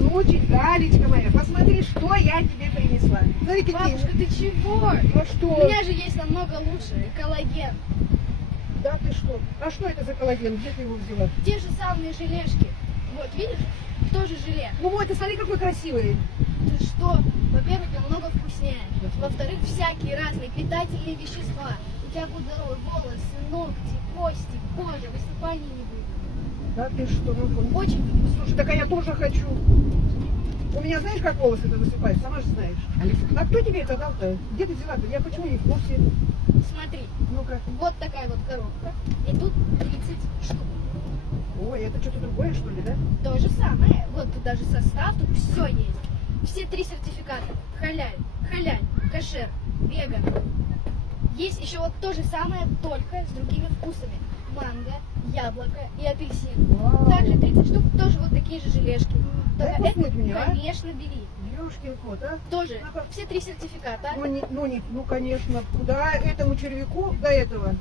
Внучек, Галечка моя, посмотри, что я тебе принесла. Смотри, какие. Бабушка, ты чего? А что? У меня же есть намного лучше. Коллаген. Да ты что? А что это за коллаген? Где ты его взяла? Те же самые желешки. Вот, видишь? Тоже желе. Ну вот, ты смотри, какой красивый. Ты что? Во-первых, намного вкуснее. Во-вторых, всякие разные питательные вещества. У тебя будут здоровые волосы, ногти, кости, кожа, высыпаний не будет. Да ты что? Ну, Очень вкусно. слушай, так а я тоже хочу. У меня знаешь, как волосы-то высыпают? Сама же знаешь. А кто тебе это дал-то? Где ты взяла-то? Я почему не в курсе? Смотри, Ну-ка. вот такая вот коробка. И тут 30 штук. Ой, это что-то другое, что ли, да? То же самое. Вот тут даже состав, тут все есть. Все 3 сертификата. Халяль, кошер, веган. Есть еще вот то же самое, только с другими вкусами. Манго, яблоко и апельсин. Вау. Также 30 штук, тоже вот такие же желешки. Дай Только вкуснуть это, мне, а? конечно, бери. Ёшкин кот, а? Тоже Ну-ка. все 3 сертификата. Ну, конечно, куда этому червяку до этого?